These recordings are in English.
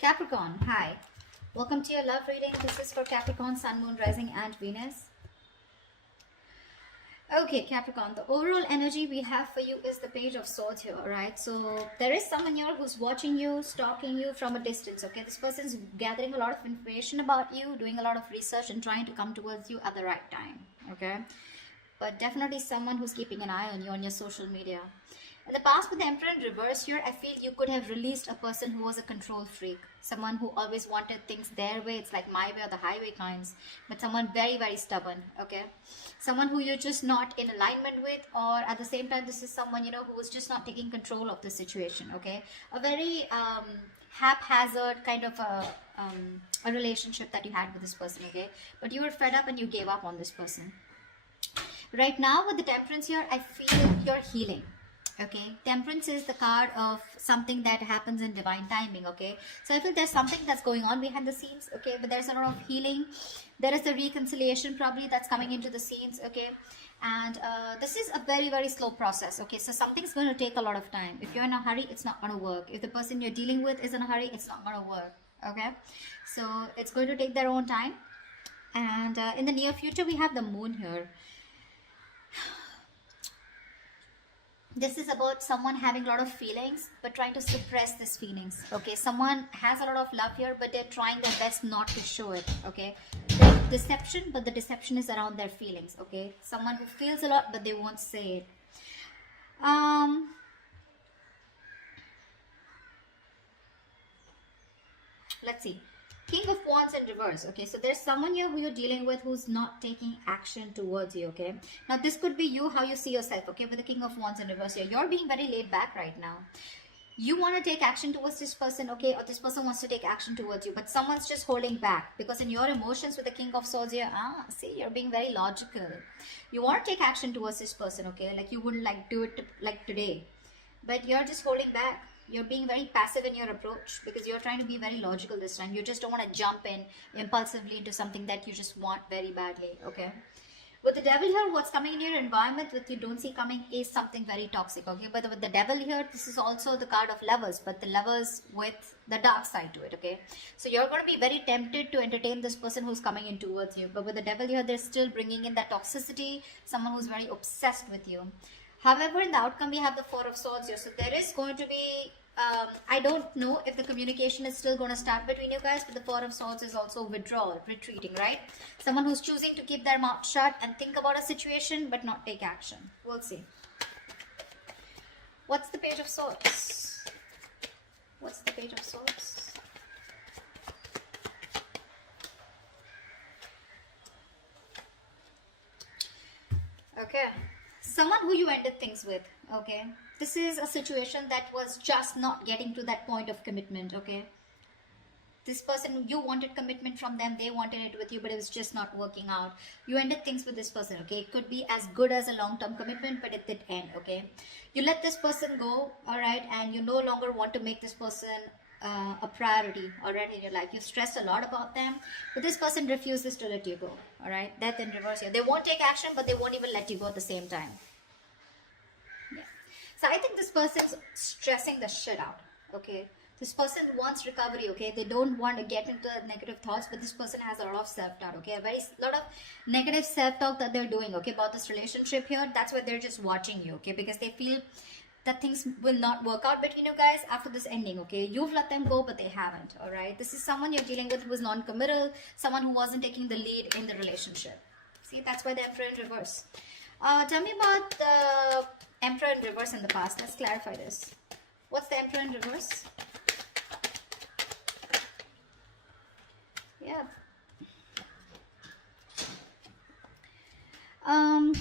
Capricorn, hi. Welcome to your love reading. This is for Capricorn, Sun, Moon, Rising, and Venus. Okay, Capricorn, the overall energy we have for you is the Page of Swords here, alright? So there is someone here who's watching you, stalking you from a distance, okay? This person's gathering a lot of information about you, doing a lot of research and trying to come towards you at the right time, okay? But definitely someone who's keeping an eye on you on your social media. In the past, with the Emperor in reverse here, I feel you could have released a person who was a control freak. Someone who always wanted things their way. It's like my way or the highway kinds. But someone very, very stubborn, okay? Someone who you're just not in alignment with, or at the same time, this is someone, you know, who was just not taking control of the situation, okay? A very haphazard kind of a relationship that you had with this person, okay? But you were fed up and you gave up on this person. Right now, with the Temperance here, I feel you're healing. Okay, Temperance is the card of something that happens in divine timing, okay? So I feel there's something that's going on behind the scenes, okay? But there's a lot of healing. There is the reconciliation probably that's coming into the scenes, okay? And this is a very, very slow process, okay? So something's going to take a lot of time. If you're in a hurry, it's not going to work. If the person you're dealing with is in a hurry, it's not going to work, okay? So it's going to take their own time. And in the near future, we have the Moon here. This is about someone having a lot of feelings but trying to suppress these feelings, okay? Someone has a lot of love here but they're trying their best not to show it, okay? There's deception, but the deception is around their feelings, okay? Someone who feels a lot but they won't say it. Let's see. King of Wands in reverse, okay? So there's someone here who you're dealing with who's not taking action towards you, okay? Now this could be you, how you see yourself, okay? With the King of Wands in reverse here, you're being very laid back right now. You want to take action towards this person, okay? Or this person wants to take action towards you, but someone's just holding back because in your emotions with the King of Swords here, see, you're being very logical. You want to take action towards this person, okay? Like you wouldn't like do it like today, but you're just holding back. You're being very passive in your approach because you're trying to be very logical this time. You just don't want to jump in impulsively into something that you just want very badly, okay? With the Devil here, what's coming in your environment that you don't see coming is something very toxic, okay? But with the Devil here, this is also the card of Lovers, but the Lovers with the dark side to it, okay? So you're going to be very tempted to entertain this person who's coming in towards you. But with the Devil here, they're still bringing in that toxicity, someone who's very obsessed with you. However, in the outcome, we have the Four of Swords here. So there is going to be I don't know if the communication is still going to start between you guys, but the Four of Swords is also withdrawal, retreating, right? Someone who's choosing to keep their mouth shut and think about a situation but not take action. We'll see. What's the Page of Swords? What's the Page of Swords? Okay. Someone who you ended things with, okay? This is a situation that was just not getting to that point of commitment, okay? This person, you wanted commitment from them, they wanted it with you, but it was just not working out. You ended things with this person, okay? It could be as good as a long-term commitment, but it did end, okay? You let this person go, all right? And you no longer want to make this person a priority already in your life. You've stressed a lot about them, but this person refuses to let you go, all right? Death in reverse here. They won't take action, but they won't even let you go at the same time. Yeah. So I think this person's stressing the shit out, okay? This person wants recovery, okay? They don't want to get into negative thoughts, but this person has a lot of self-doubt, okay? A lot of negative self-talk that they're doing, okay, about this relationship here. That's why they're just watching you, okay? Because they feel that things will not work out between you guys after this ending, okay? You've let them go, but they haven't, all right? This is someone you're dealing with who is non-committal, someone who wasn't taking the lead in the relationship. See, that's why the Emperor in reverse. Tell me about the Emperor in reverse in the past. Let's clarify this. What's the Emperor in reverse? Yeah.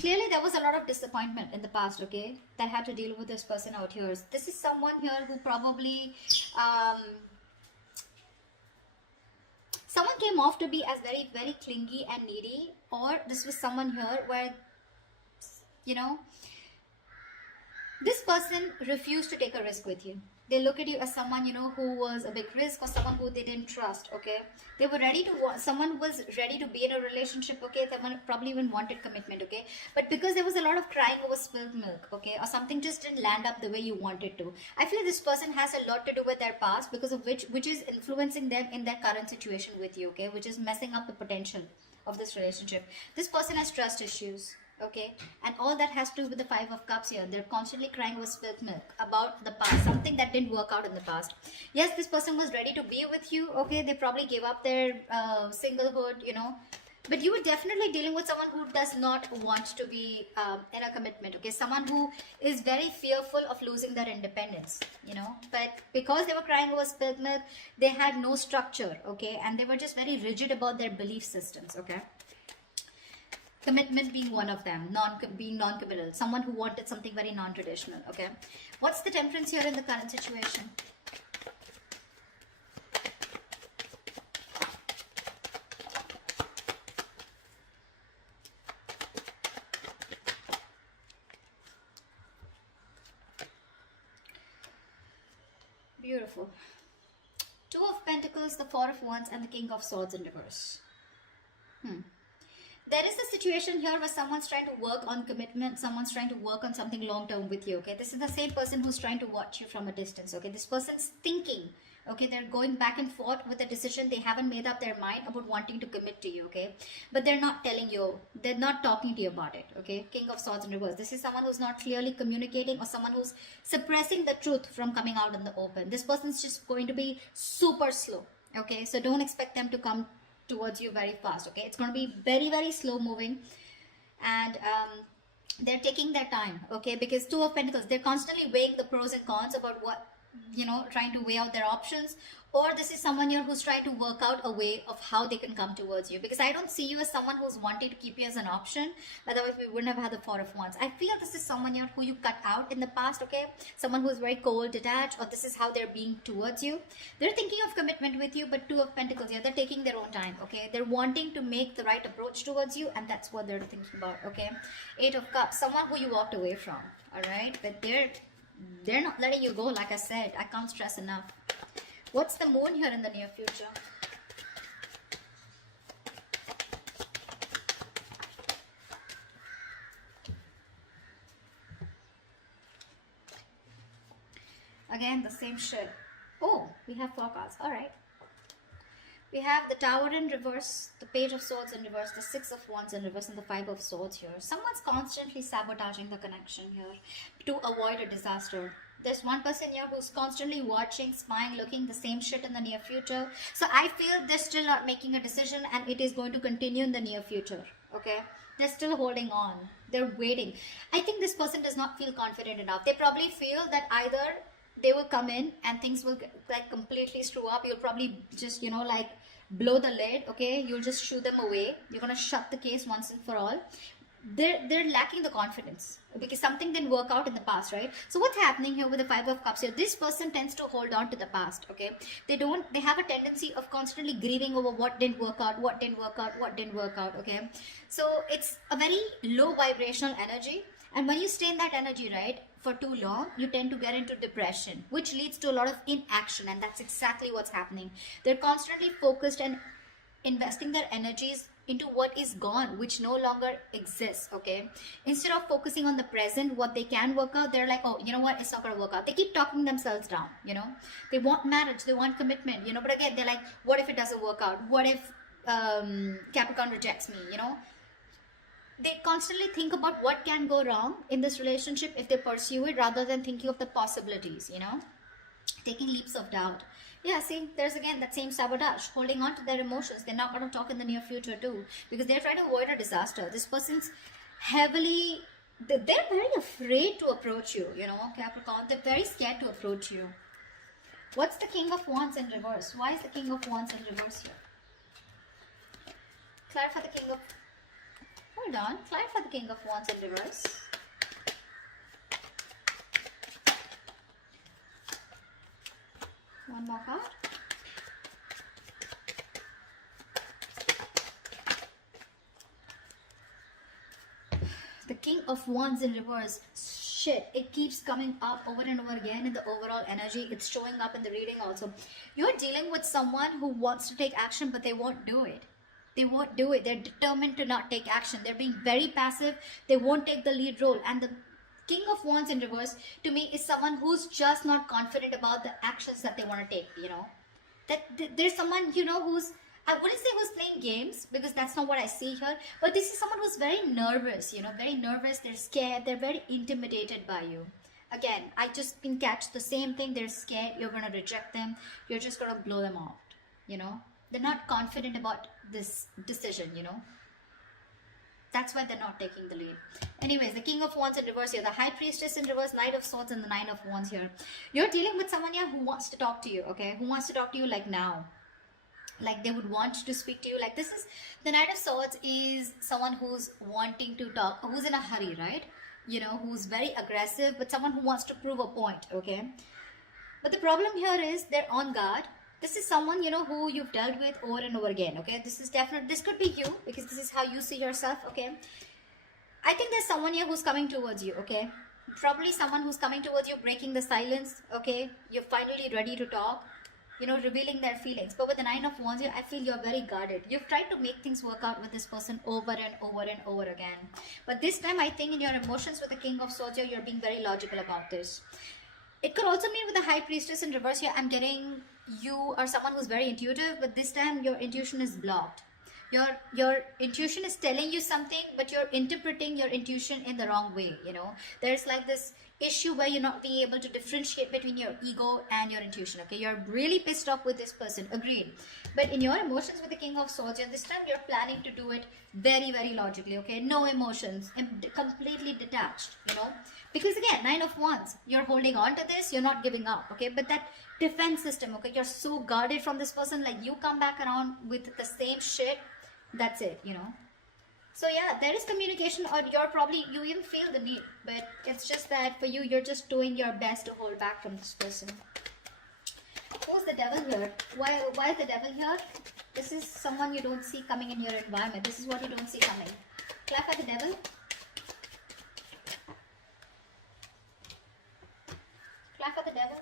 Clearly there was a lot of disappointment in the past, okay, that had to deal with this person out here. This is someone here who probably someone came off to be as very, very clingy and needy, or this was someone here where, you know, this person refused to take a risk with you. They look at you as someone, you know, who was a big risk, or someone who they didn't trust, okay? They were ready to, someone who was ready to be in a relationship, okay? Someone probably even wanted commitment, okay? But because there was a lot of crying over spilled milk, okay? Or something just didn't land up the way you wanted to. I feel this person has a lot to do with their past, because of which is influencing them in their current situation with you, okay? Which is messing up the potential of this relationship. This person has trust issues, okay, and all that has to do with the Five of Cups here. They're constantly crying over spilled milk about the past, something that didn't work out in the past. Yes, this person was ready to be with you, okay? They probably gave up their singlehood, you know, but you were definitely dealing with someone who does not want to be in a commitment, okay? Someone who is very fearful of losing their independence, you know, but because they were crying over spilled milk, they had no structure, okay, and they were just very rigid about their belief systems, okay? Commitment being one of them, being non-committal, someone who wanted something very non-traditional, okay? What's the Temperance here in the current situation? Beautiful. Two of Pentacles, the Four of Wands, and the King of Swords in reverse. There is a situation here where someone's trying to work on commitment, someone's trying to work on something long-term with you, okay? This is the same person who's trying to watch you from a distance, okay? This person's thinking, okay? They're going back and forth with a decision. They haven't made up their mind about wanting to commit to you, okay? But they're not telling you, they're not talking to you about it, okay? King of Swords in reverse. This is someone who's not clearly communicating, or someone who's suppressing the truth from coming out in the open. This person's just going to be super slow, okay? So don't expect them to come towards you very fast, okay? It's going to be very, very slow moving, and they're taking their time, okay? Because Two of Pentacles, they're constantly weighing the pros and cons about what, you know, trying to weigh out their options. Or this is someone here who's trying to work out a way of how they can come towards you, because I don't see you as someone who's wanting to keep you as an option. Otherwise we wouldn't have had the Four of Wands. I feel this is someone here who you cut out in the past, okay? Someone who's very cold, detached, or this is how they're being towards you. They're thinking of commitment with you, but Two of Pentacles here, they're taking their own time, okay? They're wanting to make the right approach towards you, and that's what they're thinking about, okay? Eight of Cups, someone who you walked away from, all right? But they're not letting you go. Like I said, I can't stress enough. What's the Moon here in the near future? Again, the same shit. Oh, we have four cards. All right. We have the Tower in reverse, the Page of Swords in reverse, the Six of Wands in reverse, and the Five of Swords here. Someone's constantly sabotaging the connection here to avoid a disaster. There's one person here who's constantly watching, spying, looking the same shit in the near future. So I feel they're still not making a decision, and it is going to continue in the near future, okay? They're still holding on. They're waiting. I think this person does not feel confident enough. They probably feel that either they will come in and things will like completely screw up. You'll probably just, you know, like blow the lid, okay? You'll just shoo them away. You're going to shut the case once and for all. They're lacking the confidence because something didn't work out in the past, right? So what's happening here with the Five of Cups here? This person tends to hold on to the past, okay? They have a tendency of constantly grieving over what didn't work out, what didn't work out, what didn't work out, okay? So it's a very low vibrational energy. And when you stay in that energy, right, for too long, you tend to get into depression, which leads to a lot of inaction. And that's exactly what's happening. They're constantly focused and investing their energies into what is gone, which no longer exists, okay? Instead of focusing on the present, what they can work out, they're like, oh, you know what, it's not going to work out. They keep talking themselves down, you know? They want marriage, they want commitment, you know? But again, they're like, what if it doesn't work out? What if Capricorn rejects me, you know? They constantly think about what can go wrong in this relationship if they pursue it, rather than thinking of the possibilities, you know? Taking leaps of doubt. Yeah, see, there's again that same sabotage, holding on to their emotions. They're not going to talk in the near future too, because they're trying to avoid a disaster. This person's heavily, they're very afraid to approach you, you know, Capricorn. They're very scared to approach you. What's the King of Wands in reverse? Why is the King of Wands in reverse here? Clarify the King of... Hold on. Clarify the King of Wands in reverse. One more card. The King of Wands in reverse. shit, it keeps coming up over and over again in the overall energy. It's showing up in the reading also. You're dealing with someone who wants to take action, but they won't do it. They won't do it. They're determined to not take action. They're being very passive. They won't take the lead role. And the King of Wands in reverse to me is someone who's just not confident about the actions that they want to take, you know. There's someone, you know, who's, I wouldn't say who's playing games, because that's not what I see here, but this is someone who's very nervous, you know, very nervous. They're scared. They're very intimidated by you. Again, I just can catch the same thing. They're scared. You're going to reject them. You're just going to blow them out, you know. They're not confident about this decision, you know. That's why they're not taking the lead. Anyways, the King of Wands in reverse here, the High Priestess in reverse, Knight of Swords, and the Nine of Wands here. You're dealing with someone here who wants to talk to you, okay? Who wants to talk to you like now. Like they would want to speak to you. Like this is, the Knight of Swords is someone who's wanting to talk, who's in a hurry, right? You know, who's very aggressive, but someone who wants to prove a point, okay? But the problem here is they're on guard. This is someone, you know, who you've dealt with over and over again, okay? This is definitely, this could be you, because this is how you see yourself, okay? I think there's someone here who's coming towards you, okay? Probably someone who's coming towards you, breaking the silence, okay? You're finally ready to talk, you know, revealing their feelings. But with the Nine of Wands here, I feel you're very guarded. You've tried to make things work out with this person over and over and over again. But this time, I think in your emotions with the King of Swords here, you're being very logical about this. It could also mean with the High Priestess in reverse here, I'm getting you are someone who's very intuitive, but this time your intuition is blocked. Your intuition is telling you something, but you're interpreting your intuition in the wrong way, you know. There's like this issue where you're not being able to differentiate between your ego and your intuition, okay? You're really pissed off with this person, agreed. But in your emotions with the King of Swords, and this time you're planning to do it very, very logically, okay? No emotions, completely detached, you know. Because again, Nine of Wands, you're holding on to this, you're not giving up, okay? But that defense system, okay, you're so guarded from this person, like you come back around with the same shit, that's it, you know. So yeah, there is communication, or you even feel the need, but it's just that for you, you're just doing your best to hold back from this person. Who's the Devil here? Why is the Devil here? This is someone you don't see coming in your environment. This is what you don't see coming. Clap at the Devil. Clap at the Devil.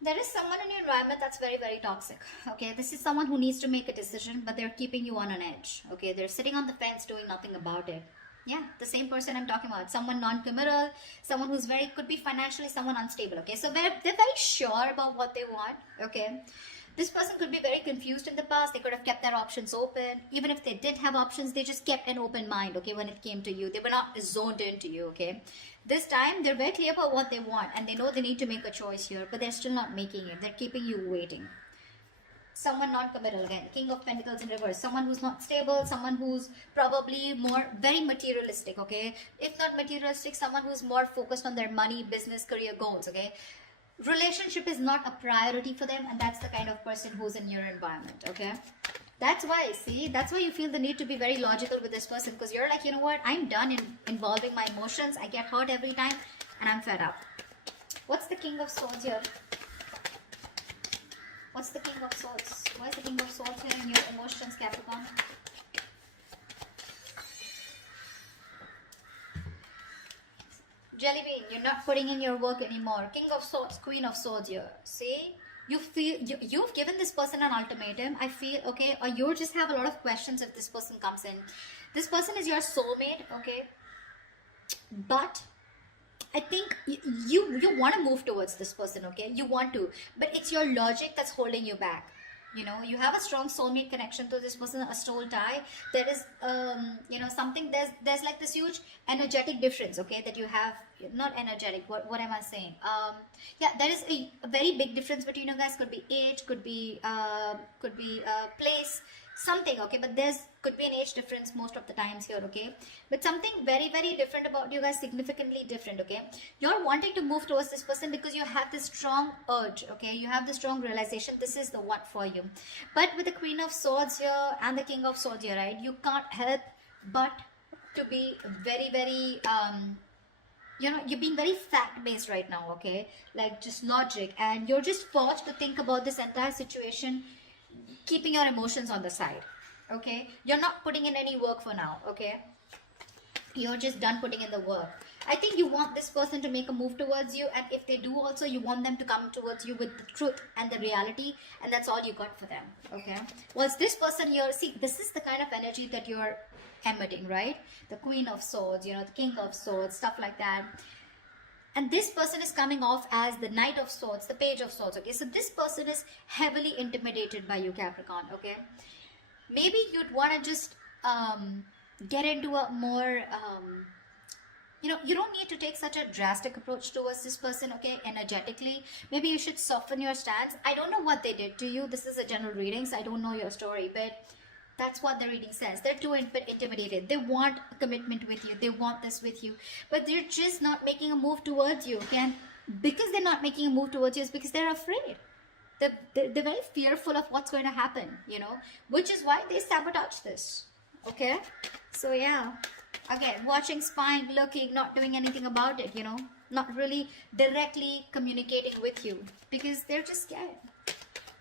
There is someone in your environment that's very, very toxic, okay? This is someone who needs to make a decision, but they're keeping you on an edge, okay? They're sitting on the fence doing nothing about it. Yeah, the same person I'm talking about. Someone non-committal, someone who's could be financially someone unstable, okay? So they're very sure about what they want, okay? This person could be very confused in the past. They could have kept their options open. Even if they did have options, they just kept an open mind, okay, when it came to you. They were not zoned into you, okay? This time, they're very clear about what they want, and they know they need to make a choice here, but they're still not making it. They're keeping you waiting. Someone non-committal again. King of Pentacles in reverse. Someone who's not stable. Someone who's probably very materialistic, okay? If not materialistic, someone who's more focused on their money, business, career goals, okay? Relationship is not a priority for them, and that's the kind of person who's in your environment, okay? That's why, see, that's why you feel the need to be very logical with this person, because you're like, you know what, I'm done involving my emotions. I get hurt every time, and I'm fed up. What's the King of Swords here? What's the King of Swords? Why is the King of Swords here in your emotions, Capricorn? Jelly bean, you're not putting in your work anymore. King of Swords, Queen of Swords here. See? You feel, you've given this person an ultimatum, I feel, okay? Or you just have a lot of questions if this person comes in. This person is your soulmate, okay? But I think you want to move towards this person, okay? You want to. But it's your logic that's holding you back. You know, you have a strong soulmate connection to this person, a soul tie. There is, you know, something, there's like this huge energetic difference, okay, that you have. Not energetic, what am I saying? Yeah, there is a very big difference between you guys. Could be age, could be place, something, okay, but could be an age difference most of the times here, okay, but something very, very different about you guys, significantly different, okay. You're wanting to move towards this person because you have this strong urge, okay, you have this strong realization this is the one for you. But with the Queen of Swords here and the King of Swords here, right, you can't help but to be very, very you know, you're being very fact-based right now, okay, like just logic, and you're just forced to think about this entire situation keeping your emotions on the side. Okay, you're not putting in any work for now. Okay, you're just done putting in the work. I think you want this person to make a move towards you, and if they do also, you want them to come towards you with the truth and the reality, and that's all you got for them. Okay, well, this person here, see, this is the kind of energy that you're emitting, right? The Queen of Swords, you know, the King of Swords, stuff like that. And this person is coming off as the Knight of Swords, the Page of Swords. Okay, so this person is heavily intimidated by you, Capricorn. Okay, maybe you'd want to just get into a more you know, you don't need to take such a drastic approach towards this person. Okay, energetically, maybe you should soften your stance. I don't know what they did to you. This is a general reading, so I don't know your story, but that's what the reading says. They're too intimidated. They want a commitment with you. They want this with you, but they're just not making a move towards you. Okay, and because they're not making a move towards you is because they're afraid. They're very fearful of what's going to happen, you know, which is why they sabotage this. Okay, so yeah, again, watching, spying, looking, not doing anything about it, you know, not really directly communicating with you because they're just scared.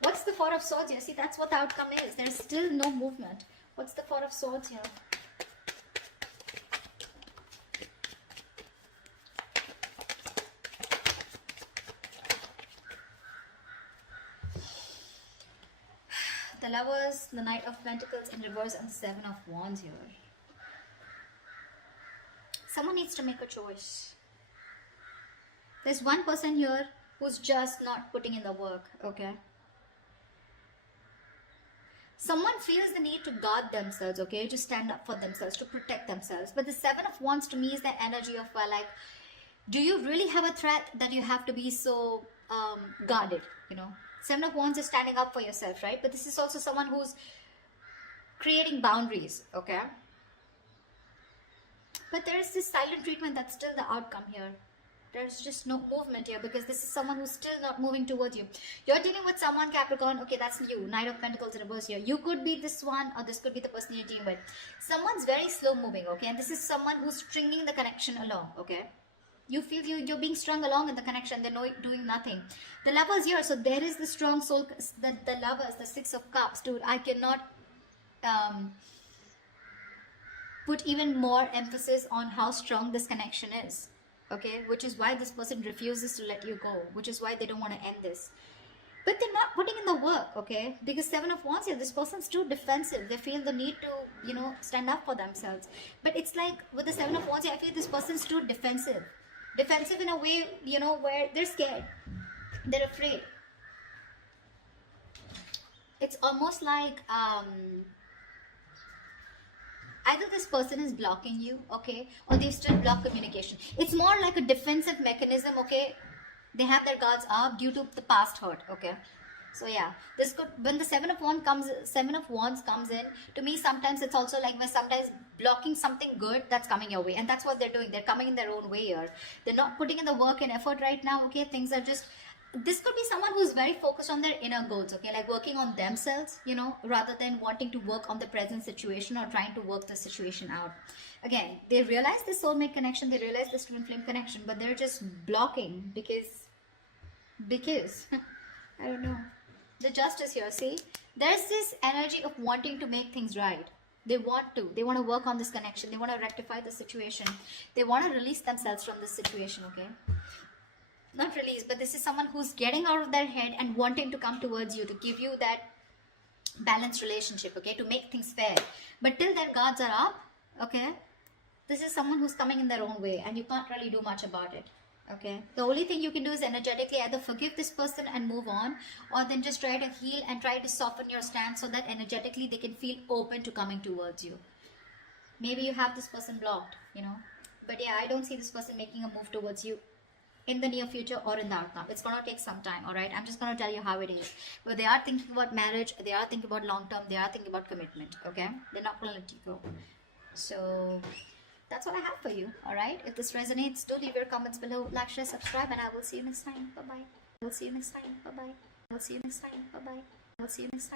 What's the Four of Swords here? See, that's what the outcome is. There's still no movement. What's the Four of Swords here? The Lovers, the Knight of Pentacles in reverse, and the Seven of Wands here. Someone needs to make a choice. There's one person here who's just not putting in the work, okay? Someone feels the need to guard themselves, okay? To stand up for themselves, to protect themselves. But the Seven of Wands to me is the energy of, well, like, do you really have a threat that you have to be so guarded, you know? Seven of Wands is standing up for yourself, right? But this is also someone who's creating boundaries, okay? But there is this silent treatment that's still the outcome here. There's just no movement here because this is someone who's still not moving towards you. You're dealing with someone, Capricorn. Okay, that's you. Knight of Pentacles in reverse here. You could be this one, or this could be the person you're dealing with. Someone's very slow moving, okay? And this is someone who's stringing the connection along, okay? You feel you're being strung along in the connection. They're doing nothing. The Lovers here. So there is the strong soul, the Lovers, the Six of Cups. Dude, I cannot put even more emphasis on how strong this connection is. Okay, which is why this person refuses to let you go, which is why they don't want to end this. But they're not putting in the work, okay? Because Seven of Wands here, this person's too defensive. They feel the need to, you know, stand up for themselves. But it's like with the Seven of Wands here, I feel this person's too defensive. Defensive in a way, you know, where they're scared. They're afraid. It's almost like either this person is blocking you, okay, or they still block communication. It's more like a defensive mechanism, okay. They have their guards up due to the past hurt, okay. So yeah, this could, when the Seven of Wands comes in, to me sometimes it's also like we're sometimes blocking something good that's coming your way, and that's what they're doing. They're coming in their own way here. They're not putting in the work and effort right now, okay. Things are just, this could be someone who's very focused on their inner goals, okay, like working on themselves, you know, rather than wanting to work on the present situation or trying to work the situation out. Again, they realize the soulmate connection, they realize this twin flame connection, but they're just blocking because I don't know. The Justice here, see, there's this energy of wanting to make things right. They want to work on this connection. They want to rectify the situation. They want to release themselves from this situation, okay. Not release, but this is someone who's getting out of their head and wanting to come towards you to give you that balanced relationship, okay, to make things fair. But till their guards are up, okay, this is someone who's coming in their own way and you can't really do much about it, okay. The only thing you can do is energetically either forgive this person and move on, or then just try to heal and try to soften your stance so that energetically they can feel open to coming towards you. Maybe you have this person blocked, you know, but yeah, I don't see this person making a move towards you in the near future or in the outcome. It's going to take some time, all right? I'm just going to tell you how it is. But they are thinking about marriage, they are thinking about long term, they are thinking about commitment, okay? They're not going to let you go. So that's what I have for you, all right? If this resonates, do leave your comments below, like, share, subscribe, and I will see you next time. Bye-bye. I will see you next time. Bye-bye. I will see you next time. Bye-bye. I will see you next time.